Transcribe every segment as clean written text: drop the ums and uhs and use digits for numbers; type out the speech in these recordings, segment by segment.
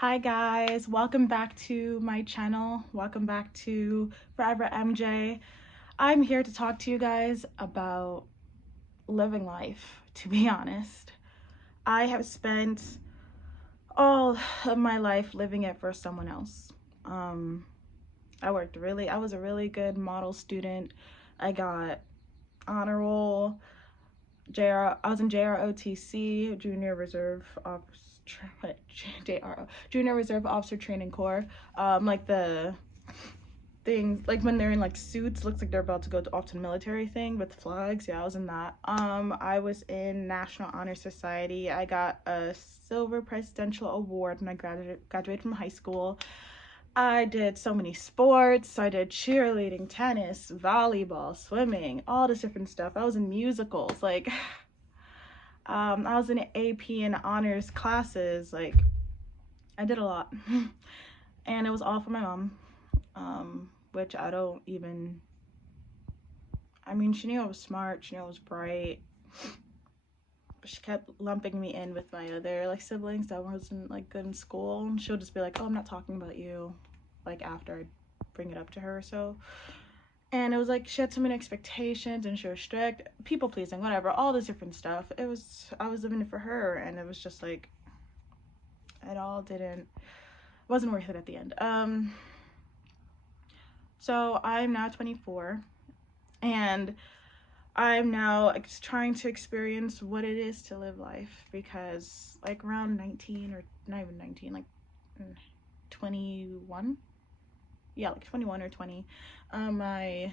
Hi guys, welcome back to my channel. Welcome back to Forever MJ. I'm here to talk to you guys about living life, to be honest. I have spent all of my life living it for someone else. Um, I was a really good model student. I got honor roll, I was in JROTC, Junior Reserve Officer, JRO, Junior Reserve Officer Training Corps. Like the things, like when they're in like suits, looks like they're about to go off to the military thing with flags. Yeah, I was in that. I was in National Honor Society. I got a Silver Presidential Award when I graduated from high school. I did so many sports. I did cheerleading, tennis, volleyball, swimming, all this different stuff. I was in musicals. I was in AP and honors classes. Like, I did a lot. And it was all for my mom, which I don't even. I mean, she knew I was smart, she knew I was bright, but she kept lumping me in with my other like siblings that wasn't like good in school. And she'll just be like, "Oh, I'm not talking about you," like after I bring it up to her. So, and it was like she had so many expectations and she was strict, people pleasing, whatever, all this different stuff. I was living it for her, and it was just like it all didn't wasn't worth it at the end. So I'm now 24, and I'm now trying to experience what it is to live life, because like around 19, or not even 19, like 21, yeah, like 21 or 20, my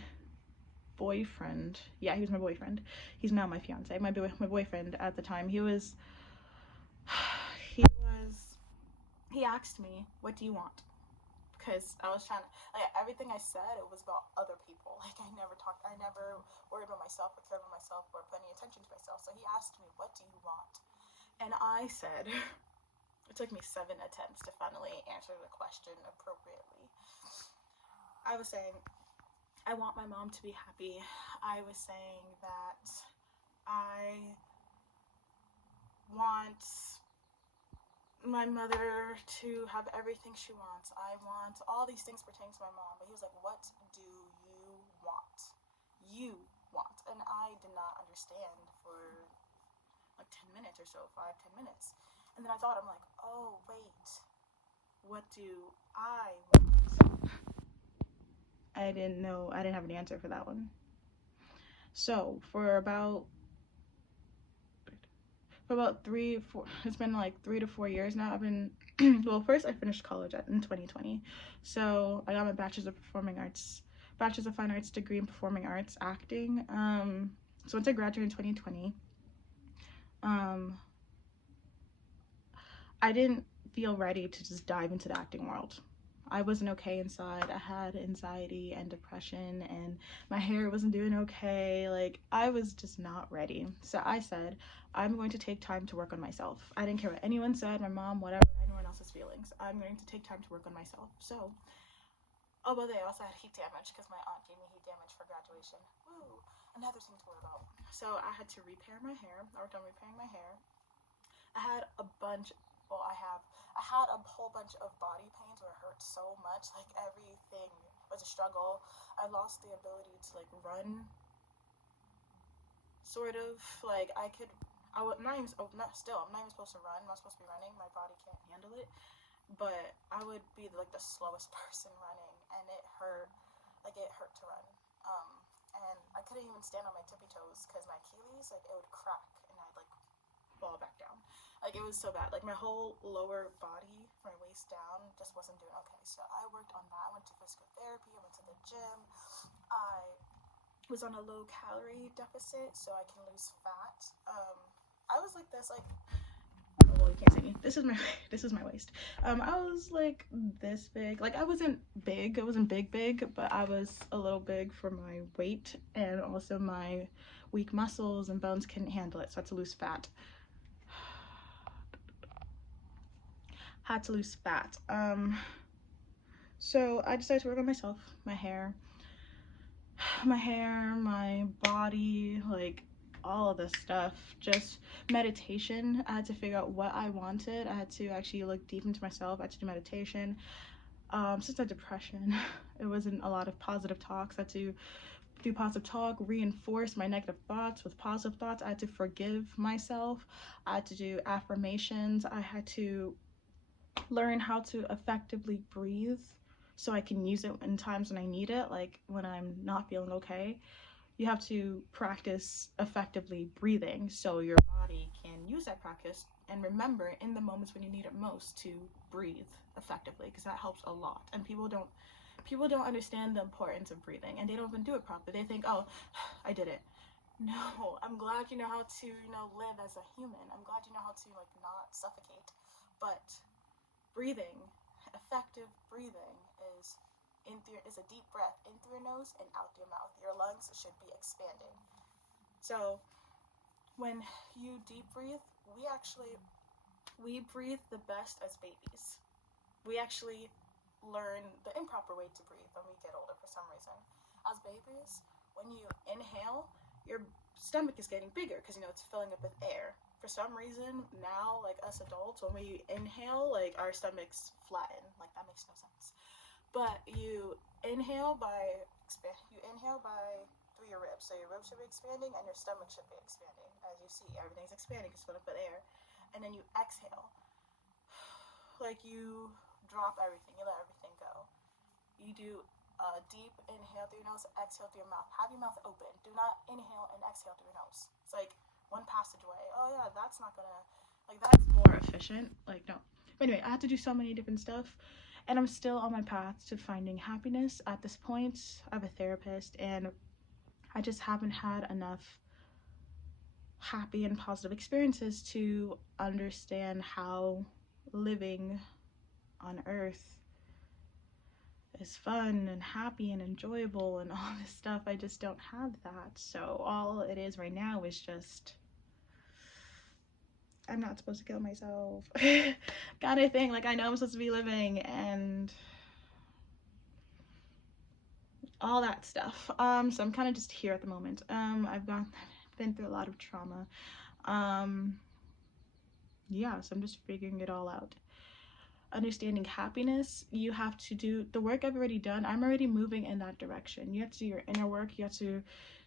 boyfriend, yeah, he was my boyfriend, he's now my fiance, my boyfriend at the time, he was he asked me, "What do you want?" Because I was trying to, like, everything I said, it was about other people. Like, I never worried about myself or cared about myself or put any attention to myself. So he asked me, "What do you want?" And I said, it took me 7 attempts to finally answer the question appropriately. I was saying, I want my mom to be happy. I was saying that I want my mother to have everything she wants. I want all these things pertaining to my mom. But he was like, "What do you want? You want." And I did not understand for like 10 minutes or so, 5, 10 minutes. And then I'm like, "Oh, wait, what do I want?" I didn't have an answer for that one. So for about 3 4, it's been like 3 to 4 years now. I've been well, first I finished college in 2020, so I got my bachelor's of fine arts degree in performing arts acting. So once I graduated in 2020, um I didn't feel ready to just dive into the acting world. I wasn't okay inside. I had anxiety and depression, and my hair wasn't doing okay. Like, I was just not ready. So I said, I'm going to take time to work on myself. I didn't care what anyone said, my mom, whatever, anyone else's feelings. I'm going to take time to work on myself. So, oh, by the way, I also had heat damage because my aunt gave me heat damage for graduation. Woo! Another thing to worry about. So I had to repair my hair. I worked on repairing my hair. I had a bunch. Well, I had a whole bunch of body pains where it hurt so much. Like, everything was a struggle. I lost the ability to like run. Sort of like I could. I'm not even. Oh, not still. I'm not even supposed to run. I'm not supposed to be running. My body can't handle it. But I would be like the slowest person running, and it hurt. Like, it hurt to run. Um, and I couldn't even stand on my tippy toes because my Achilles, like, it would crack, and I'd like fall back down. Like, it was so bad. Like, my whole lower body, from my waist down, just wasn't doing okay. So I worked on that. I went to physical therapy. I went to the gym. I was on a low calorie deficit so I can lose fat. I was like this, like, well, you can't see me. This is my waist. I was like this big. Like, I wasn't big. I wasn't big, but I was a little big for my weight, and also my weak muscles and bones couldn't handle it. So I had to lose fat. Had to lose fat. So I decided to work on myself, my hair, my body, like all of this stuff. Just meditation. I had to figure out what I wanted. I had to actually look deep into myself. I had to do meditation. Since I had depression, it wasn't a lot of positive talks. I had to do positive talk, reinforce my negative thoughts with positive thoughts. I had to forgive myself. I had to do affirmations. I had to learn how to effectively breathe so I can use it in times when I need it, like when I'm not feeling okay. You have to practice effectively breathing so your body can use that practice and remember in the moments when you need it most to breathe effectively, because that helps a lot. And people don't understand the importance of breathing, and they don't even do it properly. They think, oh, I did it. No, I'm glad you know how to, live as a human. I'm glad you know how to, like, not suffocate. But breathing, effective breathing is a deep breath in through your nose and out through your mouth. Your lungs should be expanding. So when you deep breathe, we breathe the best as babies. We actually learn the improper way to breathe when we get older for some reason. As babies, when you inhale, your stomach is getting bigger because it's filling up with air. For some reason, now, like us adults, when we inhale, like our stomachs flatten. Like, that makes no sense. But you inhale through your ribs. So your ribs should be expanding and your stomach should be expanding. As you see, everything's expanding because it's filling up with air. And then you exhale. Like, you drop everything, you let everything go. You do a deep inhale through your nose, exhale through your mouth. Have your mouth open. Do not inhale and exhale through your nose. It's like one passageway. Oh yeah, that's not gonna, like, that's more efficient. Like, no. But anyway, I had to do so many different stuff, and I'm still on my path to finding happiness. At this point, I have a therapist, and I just haven't had enough happy and positive experiences to understand how living on earth is fun and happy and enjoyable and all this stuff. I just don't have that. So all it is right now is just, I'm not supposed to kill myself kind of thing. Like, I know I'm supposed to be living and all that stuff. So I'm kind of just here at the moment. I've been through a lot of trauma. Yeah, so I'm just figuring it all out. Understanding happiness, you have to do the work I've already done. I'm already moving in that direction. You have to do your inner work. You have to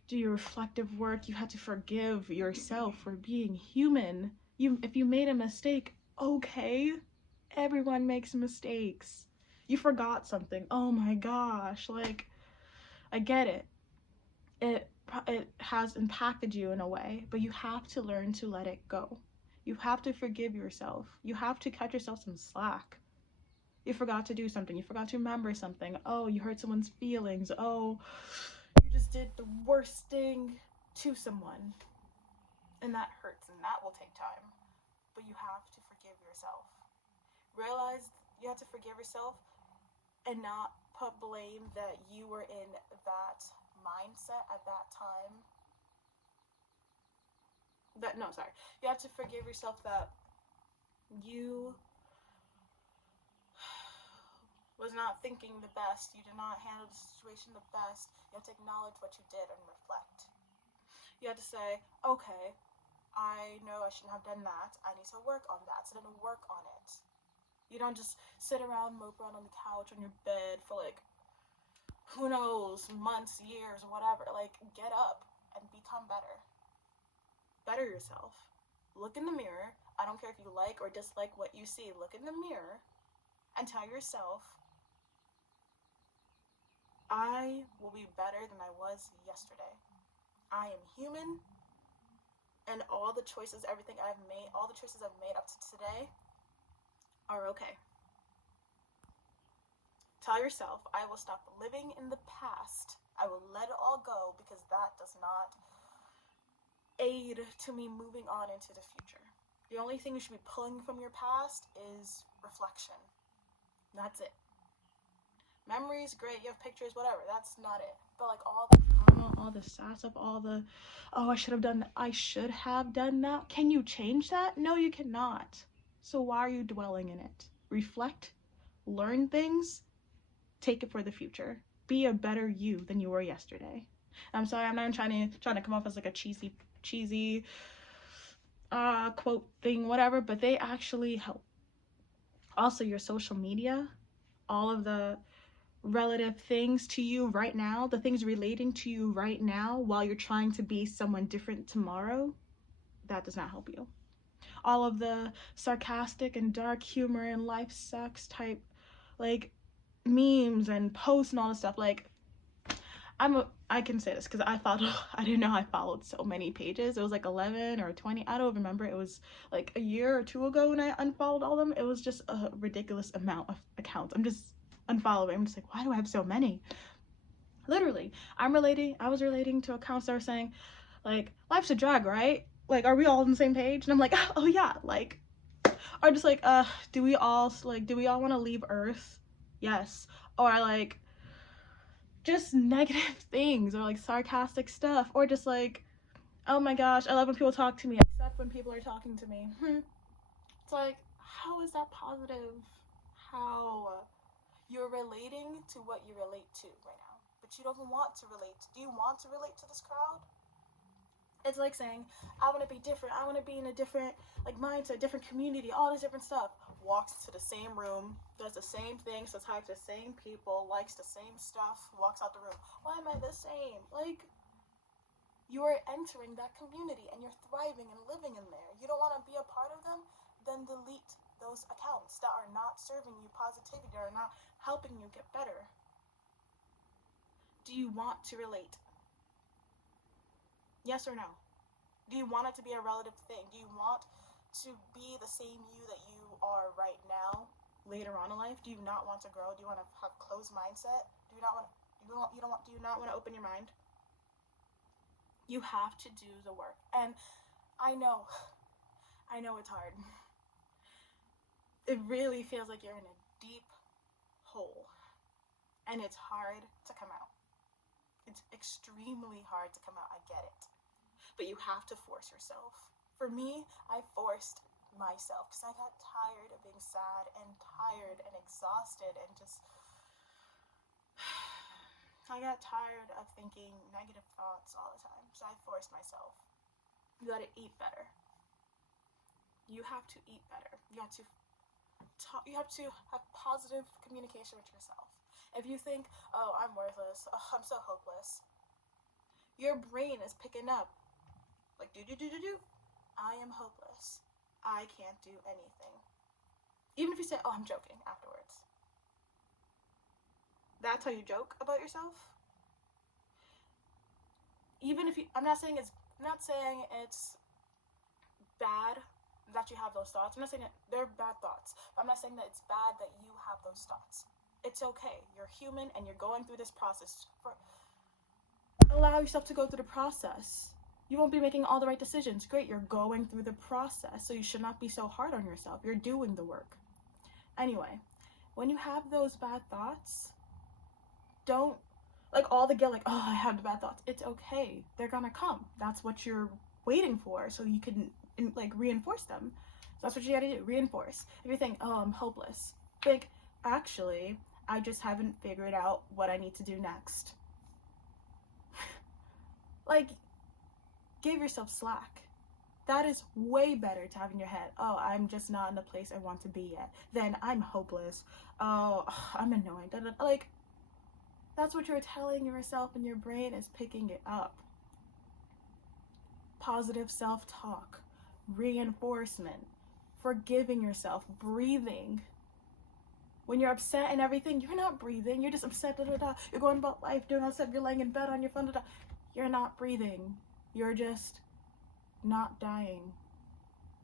do your reflective work. You have to forgive yourself for being human. If you made a mistake, okay, everyone makes mistakes. You forgot something, oh my gosh, like, I get it. It has impacted you in a way, but you have to learn to let it go. You have to forgive yourself. You have to cut yourself some slack. You forgot to do something. You forgot to remember something. Oh, you hurt someone's feelings. Oh, you just did the worst thing to someone. And that hurts, and that will take time. But you have to forgive yourself. Realize you have to forgive yourself and not put blame that you were in that mindset at that time. You have to forgive yourself that you was not thinking the best. You did not handle the situation the best. You have to acknowledge what you did and reflect. You have to say, okay, I know I shouldn't have done that. I need to work on that. So then work on it. You don't just sit around, mope around on the couch, on your bed for, like, who knows, months, years, whatever. Like, get up and become better. Better yourself. Look in the mirror. I don't care if you like or dislike what you see. Look in the mirror and tell yourself, I will be better than I was yesterday. I am human, and all the choices, everything I've made, all the choices I've made up to today are okay. Tell yourself, I will stop living in the past. I will let it all go because that does not aid to me moving on into the future. The only thing you should be pulling from your past is reflection. That's it. Memories, great, you have pictures, whatever, that's not it. But, like, all the trauma, all the sad stuff, all the, oh, I should have done that. Can you change that? No, you cannot. So why are you dwelling in it? Reflect, learn things, take it for the future. Be a better you than you were yesterday. I'm sorry, I'm not trying to come off as like a cheesy cheesy quote thing, whatever, but they actually help. Also, your social media, all of the relative things to you right now, the things relating to you right now while you're trying to be someone different tomorrow, that does not help you. All of the sarcastic and dark humor and life sucks type, like, memes and posts and all this stuff, like, I can say this because I didn't know I followed so many pages. It was like 11 or 20. I don't remember. It was like a year or two ago when I unfollowed all of them. It was just a ridiculous amount of accounts. I'm just unfollowing. I'm just like, why do I have so many? Literally, I was relating to accounts that were saying, like, life's a drag, right? Like, are we all on the same page? And I'm like, oh yeah, like, or just like, do we all want to leave Earth? Yes. Or like, just negative things, or like sarcastic stuff, or just like, oh my gosh, I love when people talk to me except when people are talking to me. It's like, how is that positive? How you're relating to what you relate to right now, but you don't want to relate. Do you want to relate to this crowd? It's like saying, I want to be different. I want to be in a different, like, mindset, different community, all this different stuff. Walks to the same room, does the same thing, says hi to the same people, likes the same stuff, walks out the room. Why am I the same? Like, you are entering that community and you're thriving and living in there. You don't want to be a part of them? Then delete those accounts that are not serving you positivity, that are not helping you get better. Do you want to relate? Yes or no? Do you want it to be a relative thing? Do you want to be the same you that you are right now later on in life? Do you not want to grow? Do you want to have closed mindset? Do you not want to open your mind? You have to do the work. And I know it's hard. It really feels like you're in a deep hole and it's hard to come out. It's extremely hard to come out. I get it. But you have to force yourself. For me, I forced myself because I got tired of being sad and tired and exhausted and just I got tired of thinking negative thoughts all the time. So I forced myself. You gotta eat better. You have to eat better. You have to have positive communication with yourself. If you think, oh, I'm worthless, oh, I'm so hopeless, your brain is picking up, like, I am hopeless. I can't do anything. Even if you say, oh, I'm joking afterwards. That's how you joke about yourself. Even if I'm not saying it's bad that you have those thoughts. I'm not saying that they're bad thoughts. But I'm not saying that it's bad that you have those thoughts. It's okay. You're human and you're going through this process. Allow yourself to go through the process. You won't be making all the right decisions. Great, you're going through the process, so you should not be so hard on yourself. You're doing the work. Anyway, when you have those bad thoughts, don't, like, all the guilt, like, oh, I have the bad thoughts. It's okay. They're gonna come. That's what you're waiting for, so you can, like, reinforce them. So that's what you gotta do, reinforce. If you think, oh, I'm hopeless, think, actually, I just haven't figured out what I need to do next. Like, give yourself slack. That is way better to have in your head, oh, I'm just not in the place I want to be yet, then I'm hopeless, oh, I'm annoying, like, that's what you're telling yourself, and your brain is picking it up. Positive self-talk, reinforcement, forgiving yourself, breathing. When you're upset and everything, you're not breathing, you're just upset, you're going about life doing all stuff, you're laying in bed on your phone, you're not breathing. You're just not dying.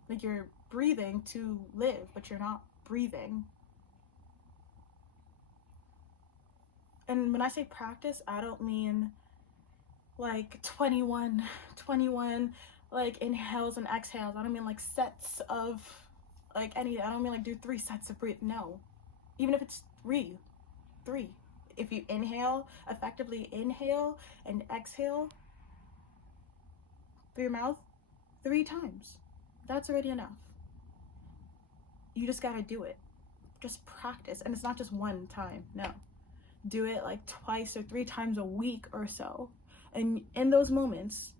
Like, you're breathing to live, but you're not breathing. And when I say practice, I don't mean like 21 like inhales and exhales. I don't mean like sets of like I don't mean like do 3 sets of breathe. No. Even if it's three. If you effectively inhale and exhale through your mouth 3 times, that's already enough. You just gotta do it. Just practice. And it's not just one time, no. Do it like 2 or 3 times a week or so. And in those moments,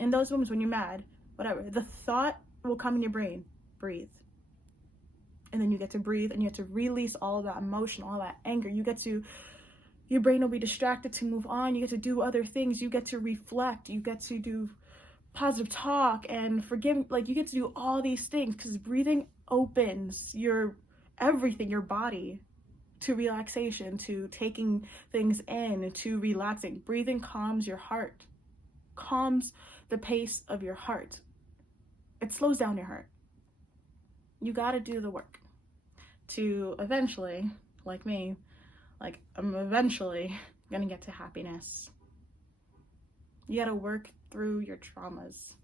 In those moments when you're mad, whatever, the thought will come in your brain, breathe. And then you get to breathe and you get to release all that emotion, all that anger. Your brain will be distracted to move on. You get to do other things. You get to reflect. You get to do positive talk and forgive. Like, you get to do all these things because breathing opens your everything, your body, to relaxation, to taking things in, to relaxing. Breathing calms your heart, calms the pace of your heart. It slows down your heart. You got to do the work to eventually, like me, like I'm eventually gonna get to happiness. You got to work through your traumas.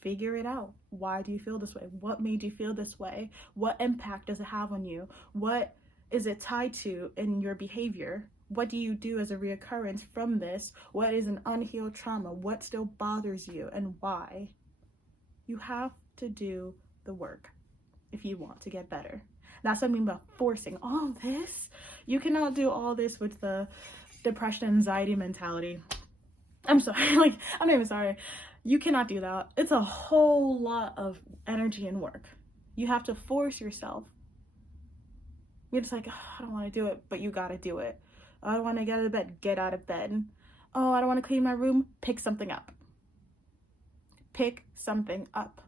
Figure it out. Why do you feel this way? What made you feel this way? What impact does it have on you? What is it tied to in your behavior? What do you do as a reoccurrence from this? What is an unhealed trauma? What still bothers you and why? You have to do the work if you want to get better. That's what I mean by forcing all this. You cannot do all this with the depression, anxiety mentality. I'm sorry, like, I'm not even sorry. You cannot do that. It's a whole lot of energy and work. You have to force yourself. You're just like, oh, I don't want to do it, but you gotta do it. Oh, I don't want to get out of bed. Get out of bed. Oh, I don't want to clean my room. Pick something up. Pick something up.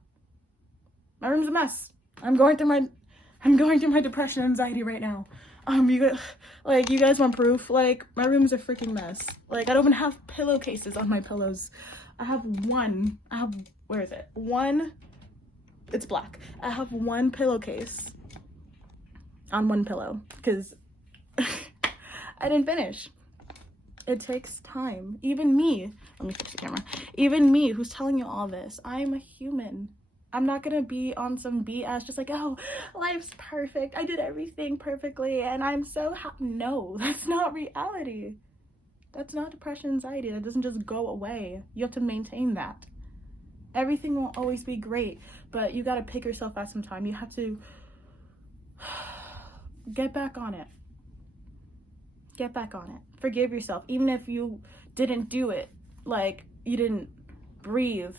My room's a mess. I'm going through my depression and anxiety right now. You guys want proof? Like, my room's a freaking mess. Like, I don't even have pillowcases on my pillows. Where is it? It's black. I have one pillowcase on one pillow because I didn't finish. It takes time. Even me, let me fix the camera. Even me, who's telling you all this, I'm a human. I'm not gonna be on some BS just like, oh, life's perfect. I did everything perfectly and I'm so happy. No, that's not reality. That's not depression, anxiety. That doesn't just go away. You have to maintain that. Everything won't always be great, but you gotta pick yourself at some time. You have to get back on it. Get back on it. Forgive yourself. Even if you didn't do it, like, you didn't breathe,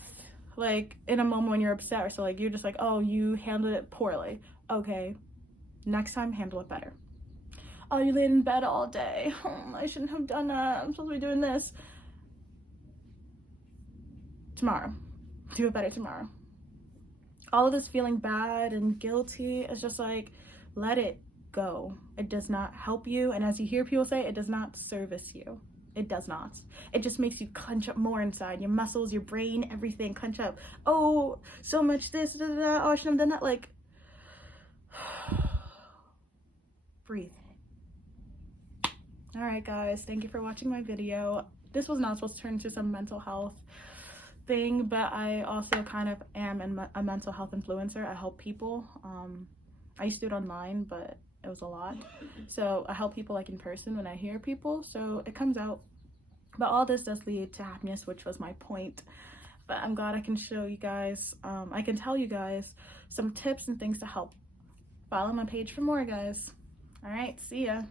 like, in a moment when you're upset, or so, like, you're just like, oh, you handled it poorly. Okay, next time, handle it better. Oh, you laid in bed all day. Oh, I shouldn't have done that. I'm supposed to be doing this. Tomorrow. Do it better tomorrow. All of this feeling bad and guilty is just like, let it go. It does not help you. And as you hear people say, it does not service you. It does not. It just makes you clench up more inside. Your muscles, your brain, everything clench up. Oh, so much this, da, da, da. Oh, I shouldn't have done that. Like, breathe. All right, guys. Thank you for watching my video. This was not supposed to turn into some mental health thing, but I also kind of am a mental health influencer. I help people. I used to do it online, but it was a lot. So I help people, like, in person when I hear people, so it comes out. But all this does lead to happiness, which was my point. But I'm glad I can show you guys, I can tell you guys some tips and things to help. Follow my page for more, guys. All right, see ya.